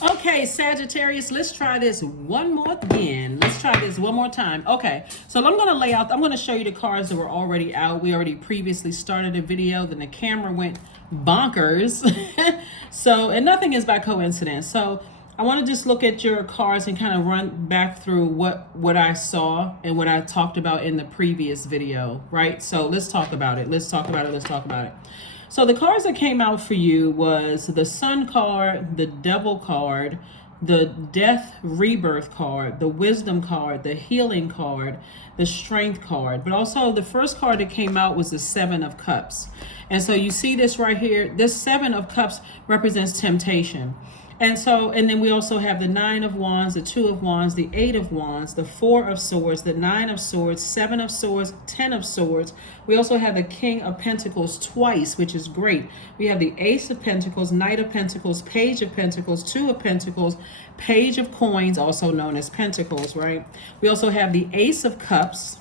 Okay, Sagittarius, let's try this one more again. Let's try this one more time. Okay, so I'm going to lay out, I'm going to show you the cards that were already out. We already previously started a video, then the camera went bonkers. So, and nothing is by coincidence. So I want to just look at your cards and kind of run back through what I saw and what I talked about in the previous video, right? So let's talk about it. Let's talk about it. Let's talk about it. So the cards that came out for you was the Sun card, the Devil card, the Death Rebirth card, the Wisdom card, the Healing card, the Strength card. But also the first card that came out was the Seven of Cups. And so you see this right here. This Seven of Cups represents temptation. And so, and then we also have the Nine of Wands, the Two of Wands, the Eight of Wands, the Four of Swords, the Nine of Swords, Seven of Swords, Ten of Swords. We also have the King of Pentacles twice, which is great. We have the Ace of Pentacles, Knight of Pentacles, Page of Pentacles, Two of Pentacles, Page of Coins, also known as Pentacles, right? We also have the Ace of Cups.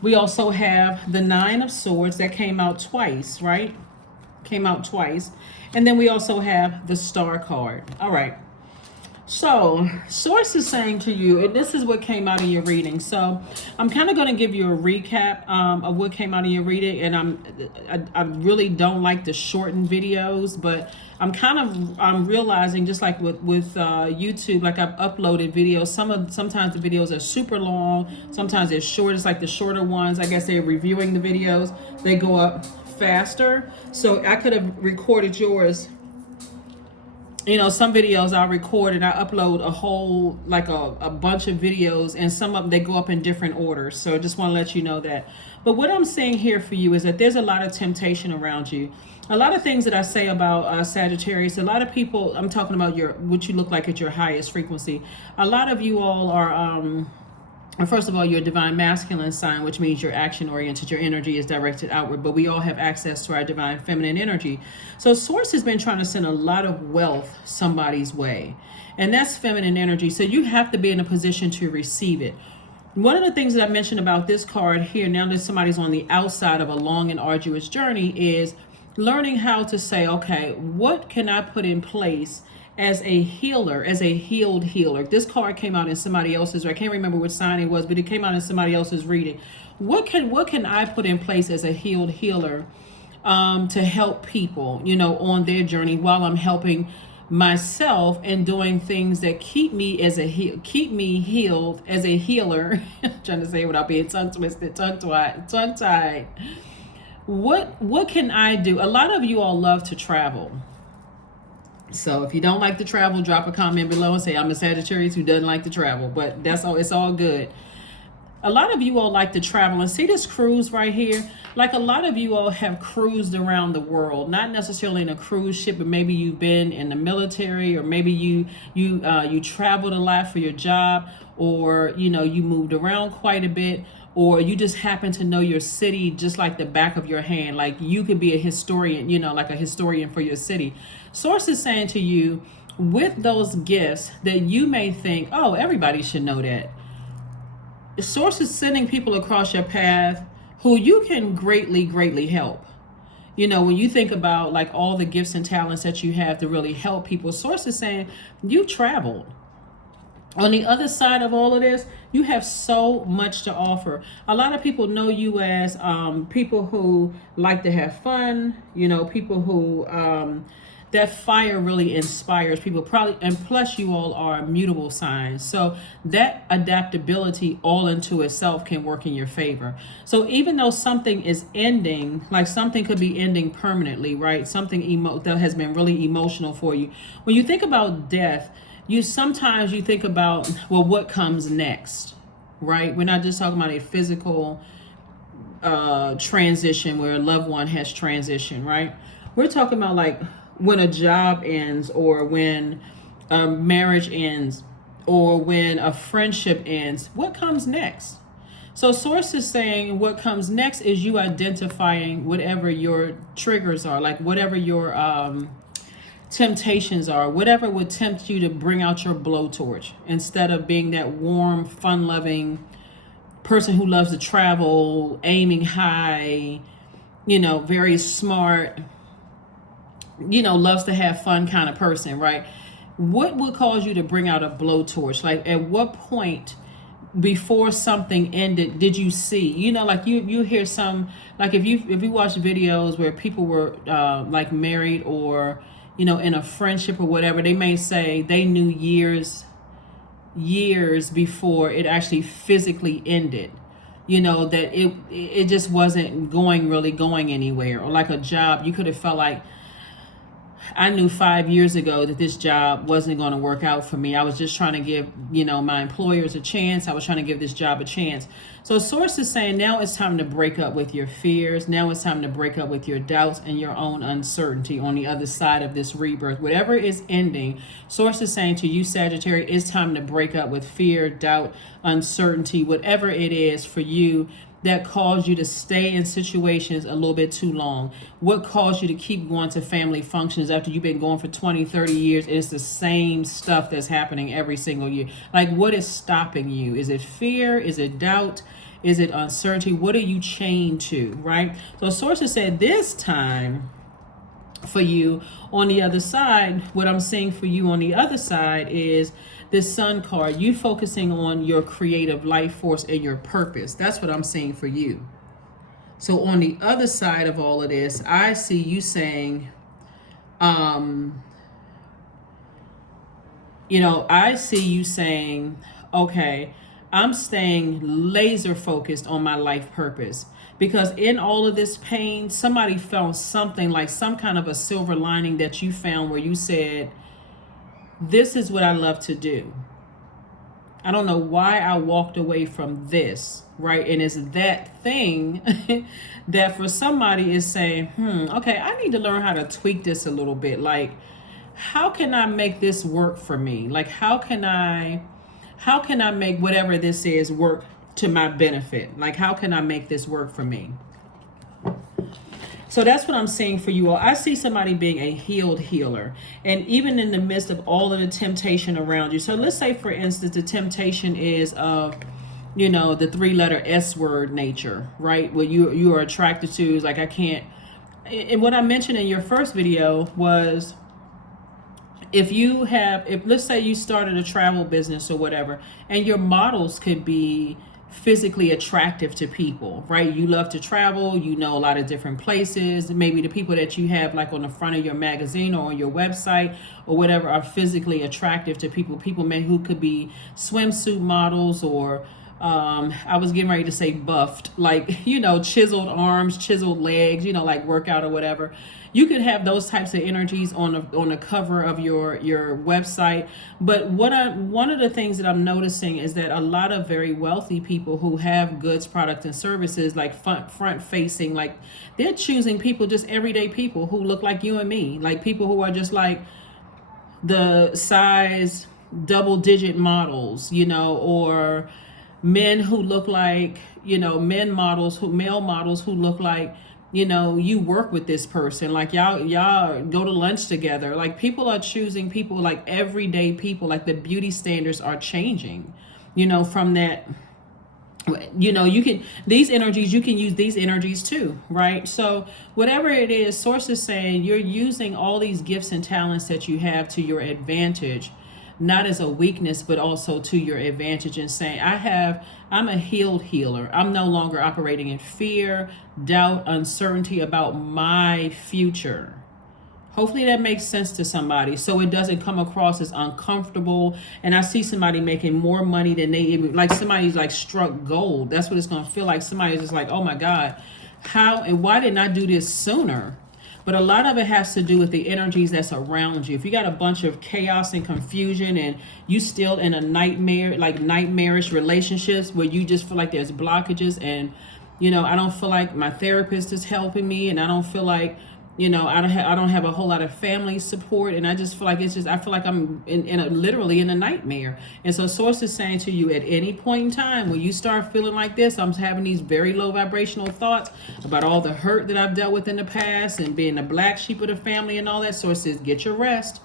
We also have the Nine of Swords that came out twice, right? Came out twice. And then we also have the Star card. All right. So source is saying to you, and this is what came out of your reading. So I'm kind of going to give you a recap of what came out of your reading. And I really don't like to shorten videos, but I'm realizing, just like with YouTube, like I've uploaded videos. Sometimes the videos are super long. Sometimes they're short. It's like the shorter ones. I guess they're reviewing the videos. They go up faster. So I could have recorded yours. You know, some videos I record and I upload a whole, like a bunch of videos, and some of them, they go up in different orders. So I just want to let you know that. But what I'm saying here for you is that there's a lot of temptation around you. A lot of things that I say about Sagittarius, a lot of people, I'm talking about what you look like at your highest frequency. A lot of you all are, first of all, you're a divine masculine sign, which means you're action oriented. Your energy is directed outward, but we all have access to our divine feminine energy. So source has been trying to send a lot of wealth somebody's way, and that's feminine energy. So you have to be in a position to receive it. One of the things that I mentioned about this card here, now that somebody's on the outside of a long and arduous journey, is learning how to say, okay, what can I put in place as a healer, as a healed healer? This card came out in somebody else's, I can't remember which sign it was, but it came out in somebody else's reading. What can I put in place as a healed healer to help people, you know, on their journey, while I'm helping myself and doing things that keep me healed as a healer. Trying to say it without being tongue twisted, tongue tied. What can I do? A lot of you all love to travel. So if you don't like to travel, drop a comment below and say, I'm a Sagittarius who doesn't like to travel. But that's all. It's all good. A lot of you all like to travel. And see this cruise right here? Like, a lot of you all have cruised around the world. Not necessarily in a cruise ship, but maybe you've been in the military, or maybe you traveled a lot for your job, or, you know, you moved around quite a bit, or you just happen to know your city just like the back of your hand. Like, you could be a historian, you know, like a historian for your city. Source is saying to you, with those gifts that you may think, oh, everybody should know that. Source is sending people across your path who you can greatly help. You know, when you think about like all the gifts and talents that you have to really help people, Source is saying you traveled. On the other side of all of this, you have so much to offer. A lot of people know you as people who like to have fun, you know, people who that fire really inspires people, probably. And plus, you all are mutable signs, so that adaptability all into itself can work in your favor. So even though something is ending, like something could be ending permanently, right? Something that has been really emotional for you. When you think about death, sometimes you think about, well, what comes next, right? We're not just talking about a physical transition where a loved one has transitioned, right? We're talking about like when a job ends, or when a marriage ends, or when a friendship ends. What comes next? So Source is saying what comes next is you identifying whatever your triggers are, like whatever your temptations are, whatever would tempt you to bring out your blowtorch, instead of being that warm, fun-loving person who loves to travel, aiming high, you know, very smart, loves to have fun kind of person, right? What would cause you to bring out a blowtorch? Like, at what point before something ended did you see, like you hear some, like if you watch videos where people were like married or in a friendship or whatever, they may say they knew years before it actually physically ended, that it just wasn't really going anywhere. Or like a job, you could have felt like, I knew 5 years ago that this job wasn't going to work out for me. I was just trying to give, my employers a chance. I was trying to give this job a chance. So source is saying now it's time to break up with your fears. Now it's time to break up with your doubts and your own uncertainty on the other side of this rebirth. Whatever is ending, source is saying to you, Sagittarius, it's time to break up with fear, doubt, uncertainty, whatever it is for you that caused you to stay in situations a little bit too long. What caused you to keep going to family functions after you've been going for 20, 30 years? And it's the same stuff that's happening every single year. Like, what is stopping you? Is it fear? Is it doubt? Is it uncertainty? What are you chained to, right? So sources said this time for you on the other side, what I'm seeing for you on the other side is the Sun card. You focusing on your creative life force and your purpose. That's what I'm seeing for you. So on the other side of all of this, I see you saying, I see you saying, okay, I'm staying laser focused on my life purpose. Because in all of this pain, somebody found something, like some kind of a silver lining that you found where you said, this is what I love to do. I don't know why I walked away from this, right? And it's that thing that for somebody is saying, okay, I need to learn how to tweak this a little bit. Like, how can I make this work for me? Like, how can I make whatever this is work to my benefit? Like, how can I make this work for me? So that's what I'm seeing for you all. I see somebody being a healed healer. And even in the midst of all of the temptation around you. So let's say, for instance, the temptation is of, the 3-letter S word nature, right? What you are attracted to is like, I can't. And what I mentioned in your first video was, if let's say you started a travel business or whatever, and your models could be physically attractive to people, right? You love to travel, a lot of different places. Maybe the people that you have like on the front of your magazine or on your website or whatever are physically attractive to people. People who could be swimsuit models or I was getting ready to say buffed, like, chiseled arms, chiseled legs, like workout or whatever. You could have those types of energies on the cover of your website. But one of the things that I'm noticing is that a lot of very wealthy people who have goods, products, and services, like front facing, like they're choosing people, just everyday people who look like you and me, like people who are just like the size double-digit models, or men who look like, male models who look like, you work with this person, like y'all go to lunch together. Like, people are choosing people, like everyday people, like the beauty standards are changing, from that. You can use these energies too, right? So whatever it is, source is saying you're using all these gifts and talents that you have to your advantage, not as a weakness, but also to your advantage, and saying, I'm a healed healer. I'm no longer operating in fear, doubt, uncertainty about my future. Hopefully that makes sense to somebody, so it doesn't come across as uncomfortable. And I see somebody making more money than they even, like somebody's like struck gold. That's what it's going to feel like. Somebody's just like, oh my God, how and why didn't I do this sooner? But a lot of it has to do with the energies that's around you. If you got a bunch of chaos and confusion and you still in a nightmarish relationships where you just feel like there's blockages and, I don't feel like my therapist is helping me, and I don't feel like, I don't have a whole lot of family support, and I just feel like I feel like I'm literally in a nightmare. And so source is saying to you, at any point in time when you start feeling like this, I'm having these very low vibrational thoughts about all the hurt that I've dealt with in the past and being the black sheep of the family and all that. Source says, get your rest,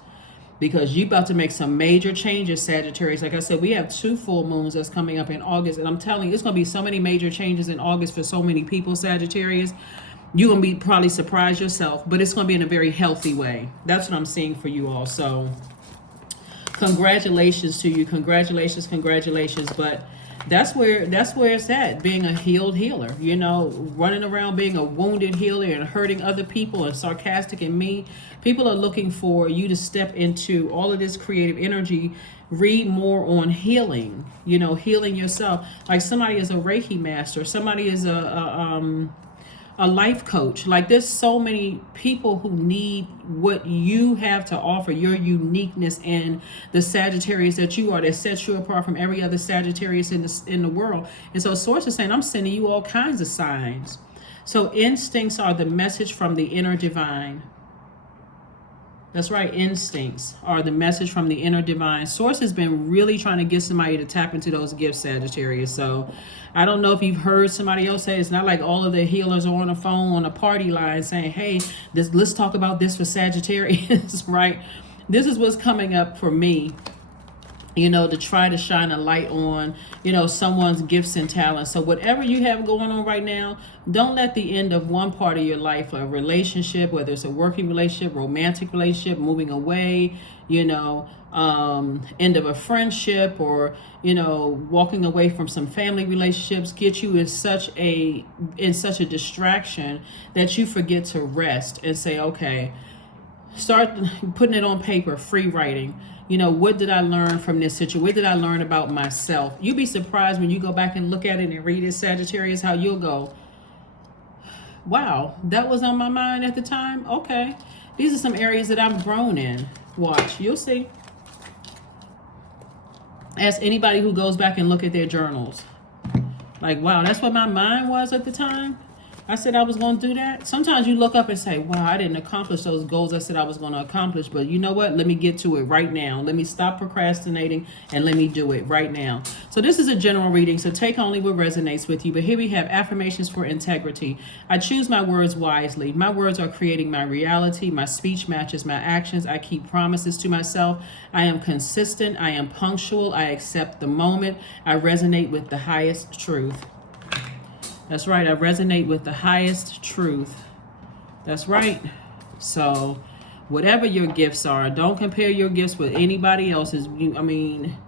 because you're about to make some major changes, Sagittarius. Like I said, we have 2 full moons that's coming up in August, and I'm telling you, it's going to be so many major changes in August for so many people, Sagittarius. You're going to be probably surprised yourself, but it's going to be in a very healthy way. That's what I'm seeing for you all. So congratulations to you. Congratulations, congratulations. But that's where it's at, being a healed healer, you know, running around being a wounded healer and hurting other people and sarcastic and mean. People are looking for you to step into all of this creative energy. Read more on healing, you know, healing yourself. Like somebody is a Reiki master, somebody is a life coach. Like there's so many people who need what you have to offer, your uniqueness and the Sagittarius that you are, that sets you apart from every other Sagittarius in the world. And so Source is saying, I'm sending you all kinds of signs. So instincts are the message from the inner divine. That's right, instincts are the message from the inner divine. Source has been really trying to get somebody to tap into those gifts, Sagittarius. So I don't know if you've heard somebody else say, it's not like all of the healers are on the phone on a party line saying, hey, let's talk about this for Sagittarius, right? This is what's coming up for me, you know, to try to shine a light on, you know, someone's gifts and talents. So whatever you have going on right now, don't let the end of one part of your life, a relationship, whether it's a working relationship, romantic relationship, moving away, you know, end of a friendship, or, you know, walking away from some family relationships, get you in such a distraction that you forget to rest and say, okay, start putting it on paper, free writing. You know, what did I learn from this situation? What did I learn about myself? You'd be surprised when you go back and look at it and read it, Sagittarius, how you'll go, wow, that was on my mind at the time. Okay, these are some areas that I've grown in. Watch, you'll see. Ask anybody who goes back and look at their journals. Like, wow, that's what my mind was at the time. I said I was going to do that. Sometimes you look up and say, wow, I didn't accomplish those goals I said I was going to accomplish. But you know what? Let me get to it right now. Let me stop procrastinating and let me do it right now. So this is a general reading, so take only what resonates with you. But here we have affirmations for integrity. I choose my words wisely. My words are creating my reality. My speech matches my actions. I keep promises to myself. I am consistent. I am punctual. I accept the moment. I resonate with the highest truth. That's right. I resonate with the highest truth. That's right. So whatever your gifts are, don't compare your gifts with anybody else's. I mean,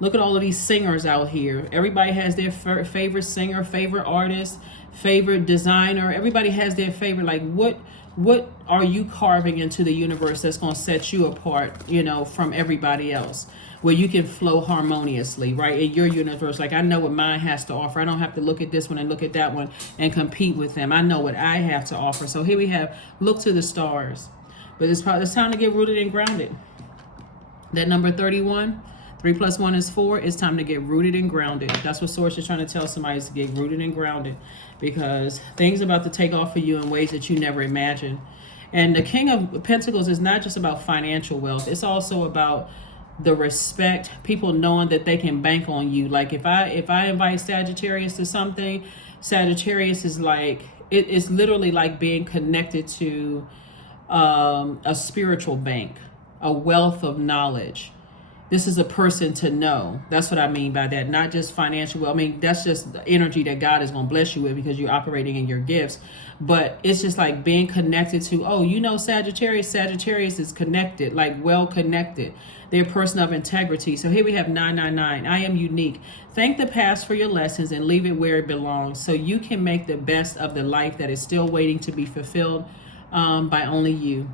look at all of these singers out here. Everybody has their favorite singer, favorite artist, favorite designer. Everybody has their favorite. Like, what are you carving into the universe that's going to set you apart, you know, from everybody else, where you can flow harmoniously, right, in your universe? Like, I know what mine has to offer. I don't have to look at this one and look at that one and compete with them. I know what I have to offer. So here we have, look to the stars. But it's time to get rooted and grounded. That number 31, 3 + 1 is 4. It's time to get rooted and grounded. That's what Source is trying to tell somebody, is to get rooted and grounded, because things are about to take off for you in ways that you never imagined. And the King of Pentacles is not just about financial wealth. It's also about the respect, people knowing that they can bank on you. Like if I invite Sagittarius to something, Sagittarius is like, it's literally like being connected to a spiritual bank, a wealth of knowledge. This is a person to know. That's what I mean by that. Not just financial wealth. I mean, that's just the energy that God is going to bless you with because you're operating in your gifts. But it's just like being connected to, oh, you know, Sagittarius is connected, like well connected. They're a person of integrity. So here we have 999. I am unique. Thank the past for your lessons and leave it where it belongs, so you can make the best of the life that is still waiting to be fulfilled by only you.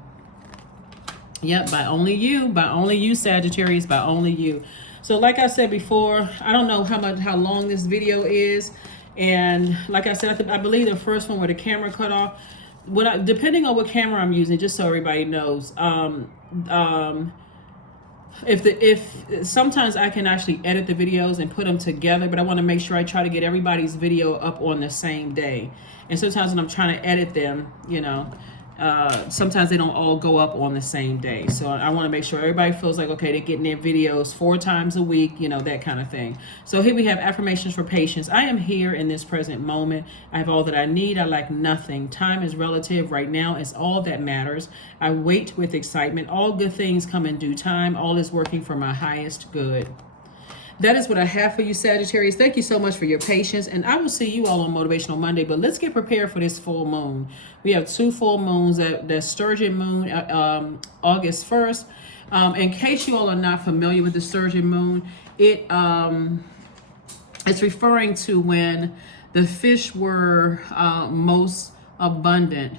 Yep, by only you, Sagittarius, by only you. So like I said before, I don't know how long this video is. And like I said, I believe the first one where the camera cut off, depending on what camera I'm using, just so everybody knows, if sometimes I can actually edit the videos and put them together, but I want to make sure I try to get everybody's video up on the same day. And sometimes when I'm trying to edit them, you know, sometimes they don't all go up on the same day. So I want to make sure everybody feels like, okay, they're getting their videos 4 times a week, you know, that kind of thing. So here we have affirmations for patience. I am here in this present moment. I have all that I need. I lack nothing. Time is relative. Right now is all that matters. I wait with excitement. All good things come in due time. All is working for my highest good. that is what I have for you, Sagittarius. Thank you so much for your patience, and I will see you all on Motivational Monday. But let's get prepared for this full moon. We have 2 full moons. That Sturgeon moon, August 1st. In case you all are not familiar with the Sturgeon moon, it's referring to when the fish were most abundant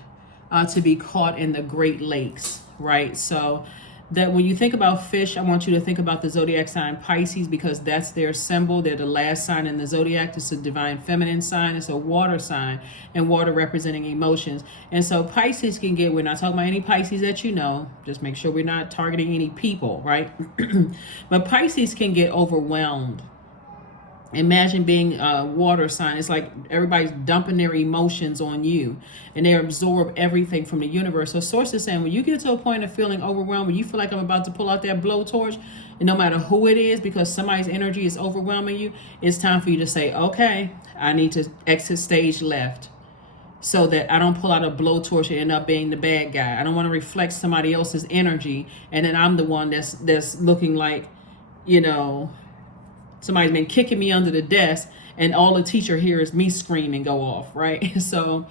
to be caught in the Great Lakes, right? So that when you think about fish, I want you to think about the zodiac sign Pisces, because that's their symbol. They're the last sign in the zodiac. It's a divine feminine sign. It's a water sign, and water representing emotions. And so Pisces can get, we're not talking about any Pisces that you know, just make sure we're not targeting any people, right? But Pisces can get overwhelmed. Imagine being a water sign. It's like everybody's dumping their emotions on you, and they absorb everything from the universe. So source is saying, when you get to a point of feeling overwhelmed, when you feel like I'm about to pull out that blowtorch, and no matter who it is, because somebody's energy is overwhelming you, it's time for you to say, okay, I need to exit stage left, so that I don't pull out a blowtorch and end up being the bad guy. I don't want to reflect somebody else's energy, and then I'm the one that's looking like, you know, somebody's been kicking me under the desk, and all the teacher hears is me scream and go off, right? So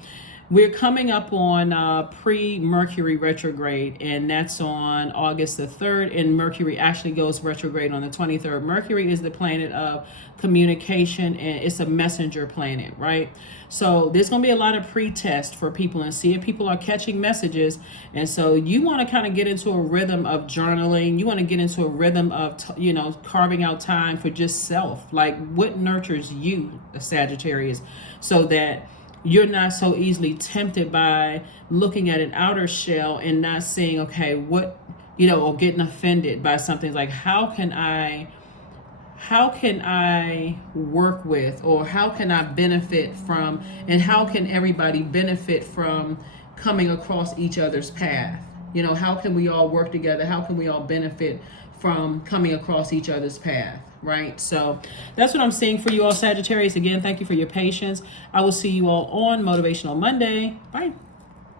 we're coming up on pre-Mercury retrograde, and that's on August the 3rd, and Mercury actually goes retrograde on the 23rd. Mercury is the planet of communication, and it's a messenger planet, right? So there's going to be a lot of pre-test for people and see if people are catching messages. And so you want to kind of get into a rhythm of journaling. You want to get into a rhythm of, carving out time for just self. Like, what nurtures you, a Sagittarius, so that you're not so easily tempted by looking at an outer shell and not seeing, okay, what, or getting offended by something. Like, how can I work with, or how can I benefit from, and how can everybody benefit from coming across each other's path? How can we all work together? How can we all benefit from coming across each other's path, right? So that's what I'm seeing for you all, Sagittarius. Again, thank you for your patience. I will see you all on Motivational Monday. Bye.